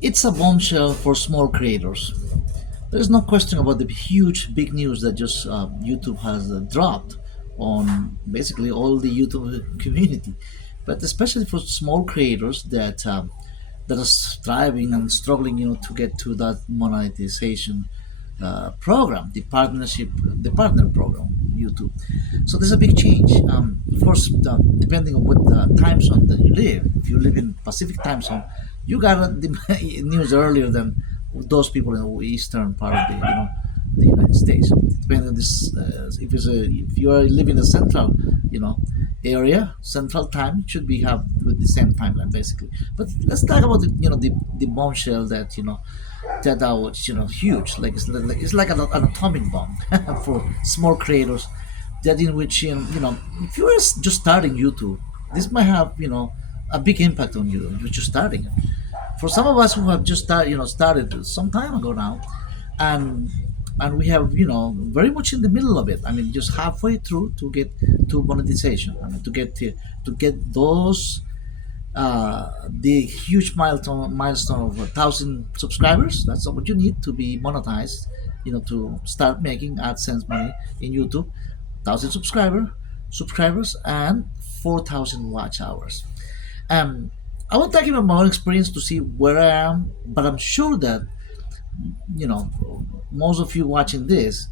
It's a bombshell for small creators. There's no question about the huge, big news that just YouTube has dropped on basically all the YouTube community, but especially for small creators that are striving and struggling, to get to that monetization program, the partner program, YouTube. So there's a big change. Of course, depending on what time zone that you live. If you live in Pacific time zone, you got the news earlier than those people in the eastern part of the United States. Depending on this, if you are living in the central, you know, area, central time should be have with the same timeline basically. But let's talk about the bombshell that was huge, like it's like an atomic bomb for small creators, that in which if you are just starting YouTube, this might have a big impact on you if you're just starting it. For some of us who have just started some time ago now, and we have very much in the middle of it. I mean, just halfway through to get to monetization. I mean, to get those the huge milestone of 1,000 subscribers. That's what you need to be monetized. To start making AdSense money in YouTube. 1,000 subscribers and 4,000 watch hours. Um, I won't talk about my own experience to see where I am, but I'm sure that you know most of you watching this,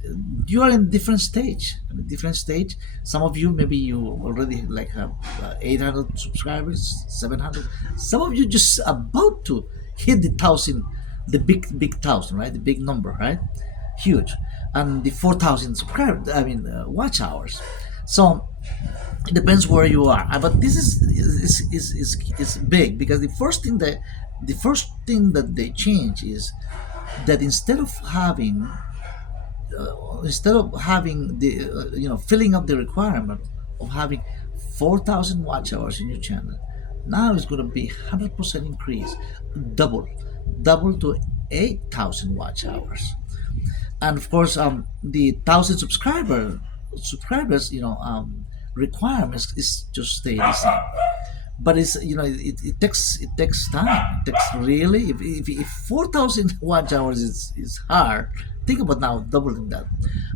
you are in different stage. Some of you, maybe you already like have 800 subscribers, 700. Some of you just about to hit the thousand, the big thousand, right? The big number, right? Huge. And the 4,000 subscribers, I mean watch hours. So it depends where you are. But this is big, because the first thing that they change is that instead of having the filling up the requirement of having 4,000 watch hours in your channel, now it's going to be 100% increase, double double to 8,000 watch hours. And of course, the 1,000 subscribers requirements is just stay the same. But it takes time. It takes really, if 4,000 watch hours is hard, think about now doubling that.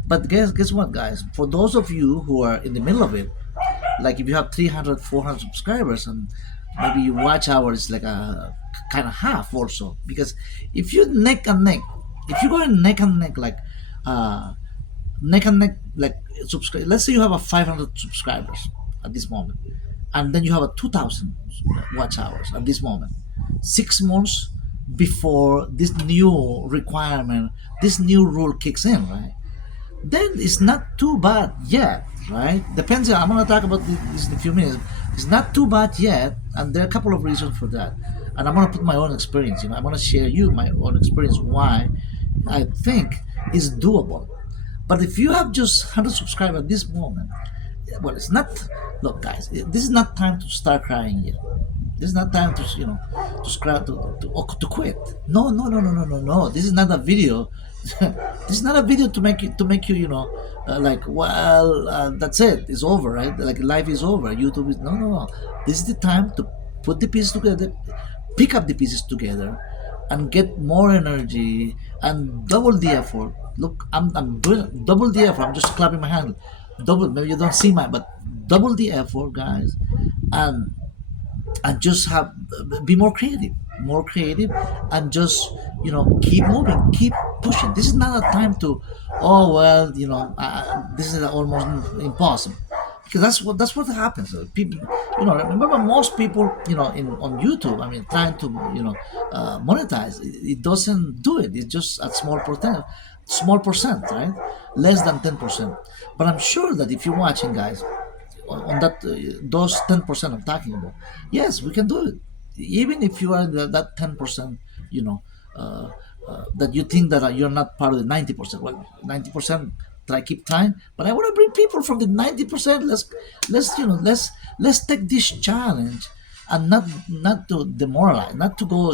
But guess what, guys? For those of you who are in the middle of it, like if you have 300, 400 subscribers, and maybe your watch hour is like a kind of half also, because if you neck and neck, if you go in neck and neck, like uh neck and neck, like subscribe, let's say you have a 500 subscribers at this moment, and then you have a 2,000 watch hours at this moment, 6 months before this new requirement, this new rule kicks in, right? Then it's not too bad yet, right? Depends. I'm gonna talk about this in a few minutes. It's not too bad yet, and there are a couple of reasons for that. And I'm gonna put my own experience. I'm gonna share you my own experience why I think it's doable. But if you have just 100 subscribers at this moment, well, it's not. Look, guys, this is not time to start crying yet. This is not time to to scrap to quit. No, no, no, no, no, no, no. This is not a video. This is not a video to make you like, well, that's it. It's over, right? Like life is over. YouTube is no, no, no. This is the time to put the pieces together, pick up the pieces together, and get more energy and double the effort. Look, I'm doing double the effort. I'm just clapping my hand. Double. Maybe you don't see my, but double the effort, guys, and just have be more creative, and just keep moving, keep pushing. This is not a time to, oh well, this is almost impossible, because that's what happens. People, remember, most people, on YouTube, I mean, trying to monetize, it doesn't do it. It's just a small percent, right? Less than 10%. But I'm sure that if you're watching, guys, on that, those 10% I'm talking about, yes, we can do it. Even if you are in that 10%, you know that you think that you're not part of the 90%. Well, 90%, keep trying, but I want to bring people from the 90%. Let's take this challenge, and not to demoralize, not to go,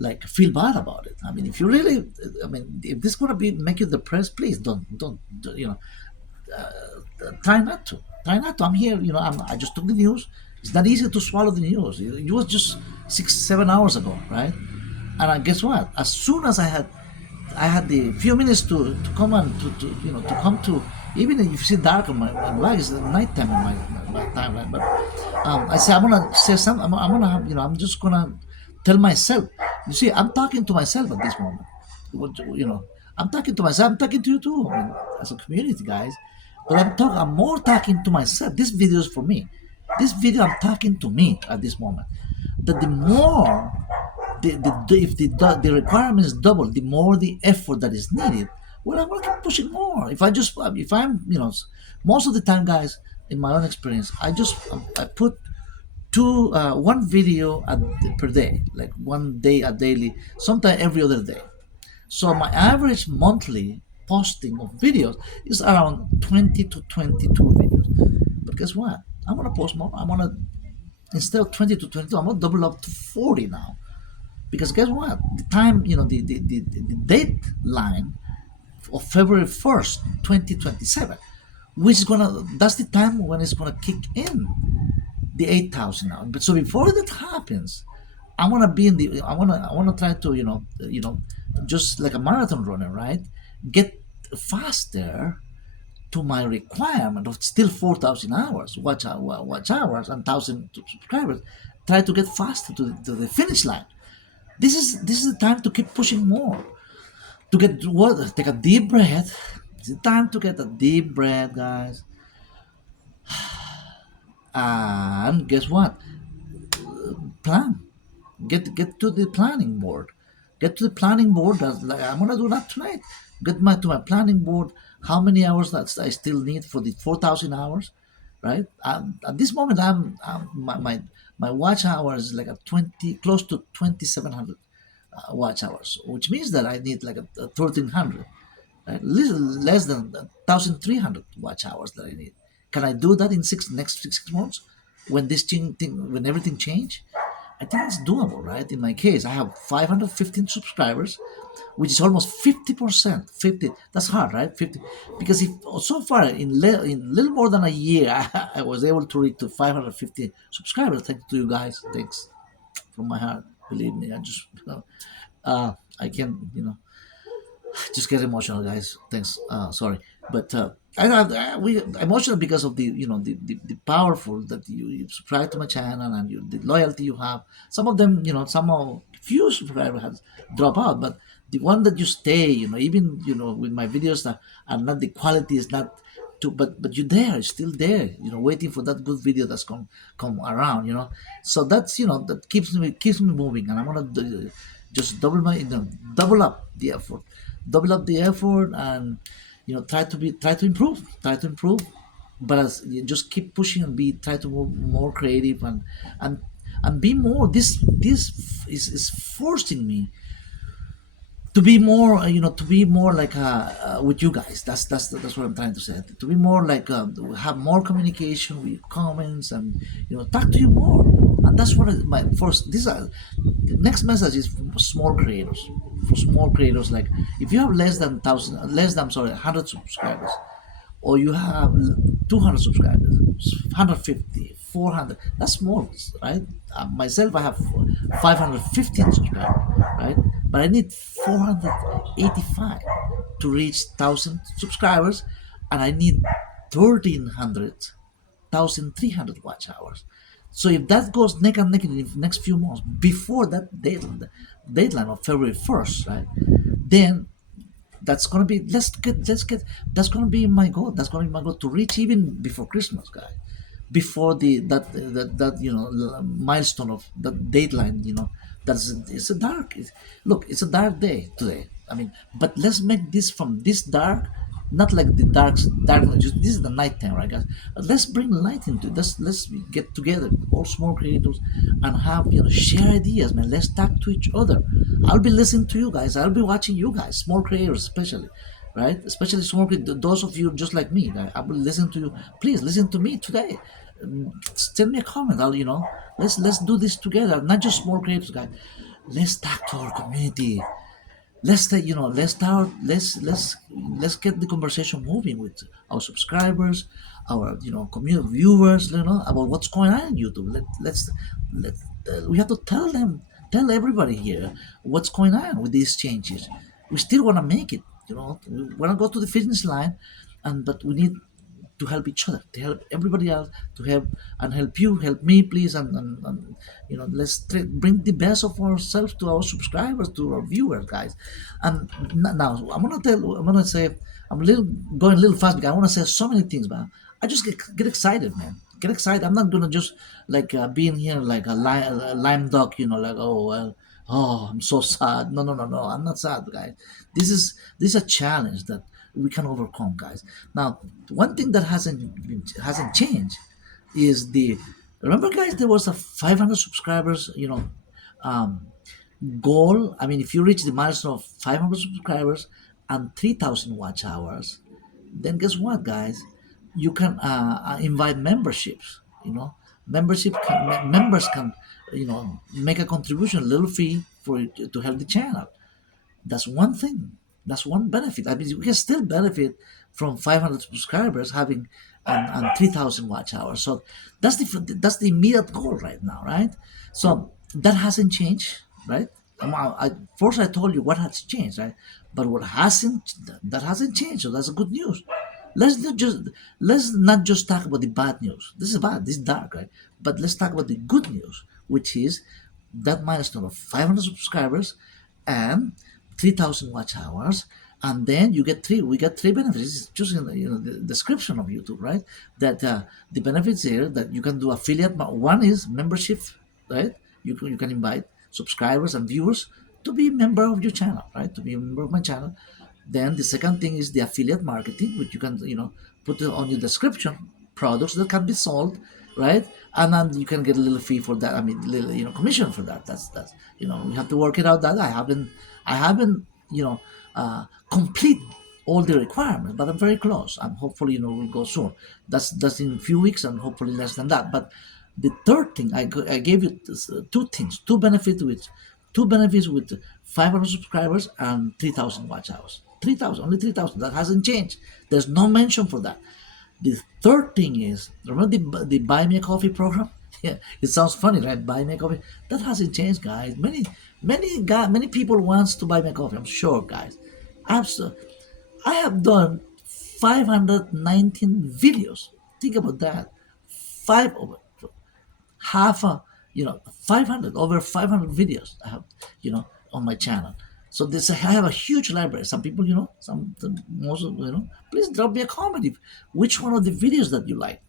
like feel bad about it. I mean, if you really, I mean, if this is gonna be make you depressed, please don't try not to. Try not to. I'm here. I just took the news. It's not easy to swallow the news. It was just 6, 7 hours ago, right? And guess what? As soon as I had the few minutes to come and to to come to, even if you see dark on my light, it's nighttime in my timeline. But I say I'm gonna say something. I'm gonna have, I'm just gonna tell myself. You see, I'm talking to myself at this moment. I'm talking to myself. I'm talking to you too. I mean, as a community, guys. But I'm more talking to myself. This video is for me. This video, I'm talking to me at this moment. That the more if the requirement is double, the more the effort that is needed. Well, I'm gonna keep pushing more. If I'm most of the time, guys, in my own experience, I put one video per day, like one day a daily, sometimes every other day. So my average monthly posting of videos is around 20 to 22 videos. But guess what? I'm gonna post more. I'm gonna instead of 20 to 22, I'm gonna double up to 40 now. Because guess what? The time, the deadline of February 1st, 2027, which is that's the time when it's gonna kick in the 8,000 now. But so before that happens, I wanna try to, just like a marathon runner, right? Get faster to my requirement of still 4,000 hours, watch hours, and 1,000 subscribers. Try to get faster to the finish line. This is the time to keep pushing more. To get what? Take a deep breath. It's the time to get a deep breath, guys. And guess what? Plan. Get to the planning board. Get to the planning board. I'm gonna do that tonight. Get to my planning board. How many hours that I still need for the 4,000 hours, right? At this moment, my watch hours is like a 20, close to 2,700 watch hours, which means that I need like a 1,300, right? Little less than 1,300 watch hours that I need. Can I do that in next 6 months when when everything change? I think it's doable, right? In my case, I have 515 subscribers, which is almost 50%. 50. That's hard, right? 50. Because if so far in little more than a year, I was able to reach to 550 subscribers. Thanks to you guys. Thanks from my heart. Believe me, I just I can just get emotional, guys. Thanks. Sorry, but we emotional because of the powerful that you subscribe to my channel and the loyalty you have. Some of them, somehow few subscribers has drop out, but the one that you stay, even with my videos that are not the quality is not too, but you're there, still there, waiting for that good video that's come around, So that's that keeps me moving, and I'm gonna just double up the effort, and try to improve, but as you just keep pushing and try to move more creative and and be more. This is forcing me to be more, to be more like with you guys. That's what I'm trying to say. To be more like have more communication with comments and talk to you more. And that's what my first. This next message is for small creators. For small creators, like if you have less than 100 subscribers, or you have 200 subscribers, 150, 400, that's small, right? Myself, I have 515 subscribers, right? But I need 485 to reach 1,000 subscribers, and I need 1,300, 1,300 watch hours. So if that goes neck and neck in the next few months, before that deadline of February 1st, right, then that's gonna be let's get that's gonna be my goal. That's gonna be my goal to reach even before Christmas, guys. Before milestone of that deadline, that's it's a dark. Look, it's a dark day today. I mean, but let's make this from this dark, not like the darkness. This is the night time, right, guys? Let's bring light into it. Let's get together, all small creators, and have share ideas, man. Let's talk to each other. I'll be listening to you guys. I'll be watching you guys, small creators especially, right? Especially small those of you just like me. I will listen to you. Please listen to me today. Send me a comment. Let's do this together. Not just small creators, guys. Let's talk to our community. Let's get the conversation moving with our subscribers, our community viewers, about what's going on in YouTube. We have to tell them tell everybody here what's going on with these changes. We still want to make it, you know. We want to go to the finish line, and but we need to help each other, to help everybody else, to help and help you, help me, please, and you know, let's bring the best of ourselves to our subscribers, to our viewers, guys. And now I'm gonna say, I'm a little going a little fast because I want to say so many things, man. I just get excited, man. Get excited. I'm not gonna just like be in here like a lime duck, you know, like, oh well, oh, I'm so sad. No, no, no, no. I'm not sad, guys. This is a challenge that we can overcome, guys. Now, one thing that hasn't changed is the, remember, guys, there was a 500 subscribers, you know, um, goal. I mean, if you reach the milestone of 500 subscribers and 3,000 watch hours, then guess what, guys? You can invite memberships. You know, members can, you know, make a contribution, a little fee for it to help the channel. That's one thing. That's one benefit. I mean, we can still benefit from 500 subscribers having and 3,000 watch hours. So that's the immediate goal right now, right? So that hasn't changed, right? First I told you what has changed, right? But what hasn't, that hasn't changed. So that's a good news. Let's not just talk about the bad news. This is bad. This is dark, right? But let's talk about the good news, which is that milestone of 500 subscribers and 3,000 watch hours, and then you get three. We get three benefits. It's just in the, you know, the description of YouTube, right? That the benefits here that you can do affiliate. One is membership, right? You can invite subscribers and viewers to be a member of your channel, right? To be a member of my channel. Then the second thing is the affiliate marketing, which you can, you know, put it on your description, products that can be sold, right? And then you can get a little fee for that. I mean, little, you know, commission for that. That's you know, we have to work it out. That I haven't you know, complete all the requirements, but I'm very close. I'm hopefully, you know, we'll go soon. That's in a few weeks, and hopefully less than that. But the third thing I gave you two things, two benefits with 500 subscribers and 3,000 watch hours. 3,000, only 3,000. That hasn't changed. There's no mention for that. The third thing is, remember the Buy Me a Coffee program? Yeah, it sounds funny, right? Buy Me a Coffee. That hasn't changed, guys. Many people wants to buy me a coffee. I'm sure, guys. Absolutely. I have done 519 videos. Think about that. Five over half a, you know, 500, over 500 videos I have, you know, on my channel. So this, I have a huge library. Some people, you know, most of, you know, please drop me a comment if which one of the videos that you like.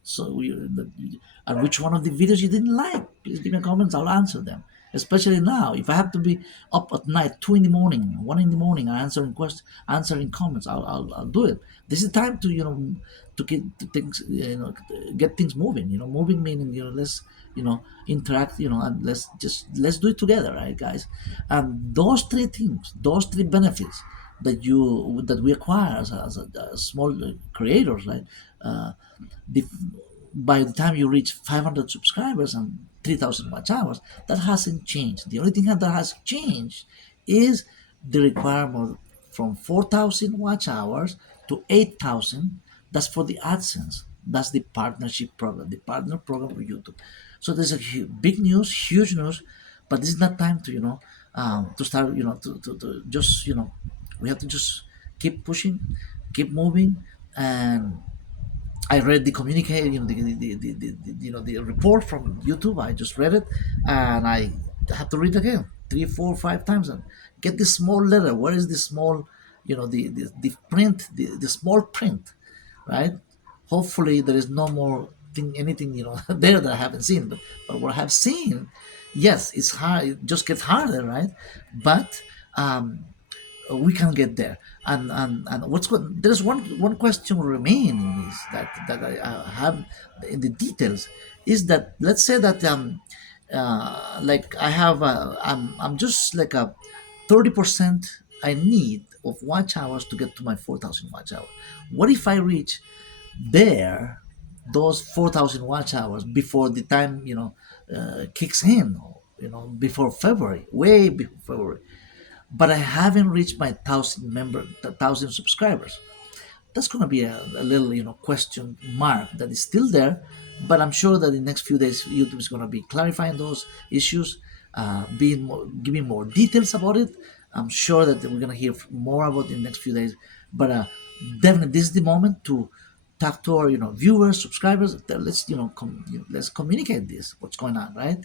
And which one of the videos you didn't like. Please give me comments. I'll answer them. Especially now, if I have to be up at night, 2 in the morning, 1 in the morning, answering questions, answering comments, I'll do it. This is time to, you know, to get things, you know, get things moving. You know, moving meaning, you know, let's, you know, interact, you know, and let's do it together, right, guys? And those three things, those three benefits that we acquire as small creators, right? Uh, the, by the time you reach 500 subscribers and 3,000 watch hours, that hasn't changed. The only thing that has changed is the requirement from 4,000 watch hours to 8,000. That's for the AdSense. That's the partnership program, the partner program for YouTube. So there's a big news, huge news, but this is not time to, you know, to start, you know, to just, you know, we have to just keep pushing, keep moving. And I read the communique, you know, you know, the report from YouTube. I just read it, and I have to read it again, three, four, five times, and get this small letter. Where is the small, you know, the print, the small print, right? Hopefully, there is no more thing, anything, you know, there that I haven't seen. But what I have seen, yes, it's hard. It just gets harder, right? But we can get there. And what's good, there's one question remaining is that I have in the details, is that, let's say that like I have I'm just like a 30% I need of watch hours to get to my 4,000 watch hours. What if I reach there, those 4,000 watch hours before the time, you know, kicks in, you know, before February, way before February, but I haven't reached my thousand subscribers? That's going to be a little, you know, question mark that is still there. But I'm sure that in the next few days YouTube is going to be clarifying those issues. being more, giving more details about it. I'm sure that we're gonna hear more about it in the next few days. But definitely, this is the moment to talk to our viewers, subscribers. Let's let's communicate this. What's going on, right?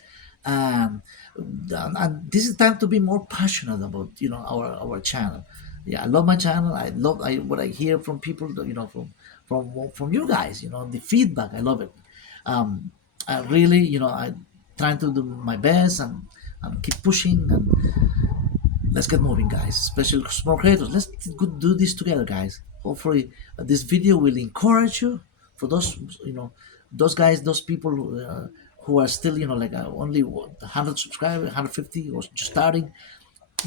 Um, and this is time to be more passionate about our channel. Yeah, I love my channel. I love what I hear from people. From you guys. The feedback. I love it. Um, I really, I trying to do my best and keep pushing and let's get moving, guys. Especially small creators. Let's do this together, guys. Hopefully, this video will encourage you. For those, those guys, those people who are still, like only 100 subscribers, 150, or just starting.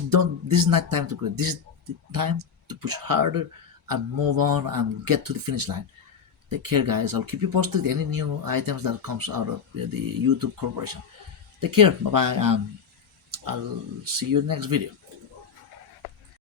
Don't. This is not time to quit. This is the time to push harder and move on and get to the finish line. Take care, guys. I'll keep you posted any new items that comes out of the YouTube corporation. Take care. Bye bye. I'll see you in the next video.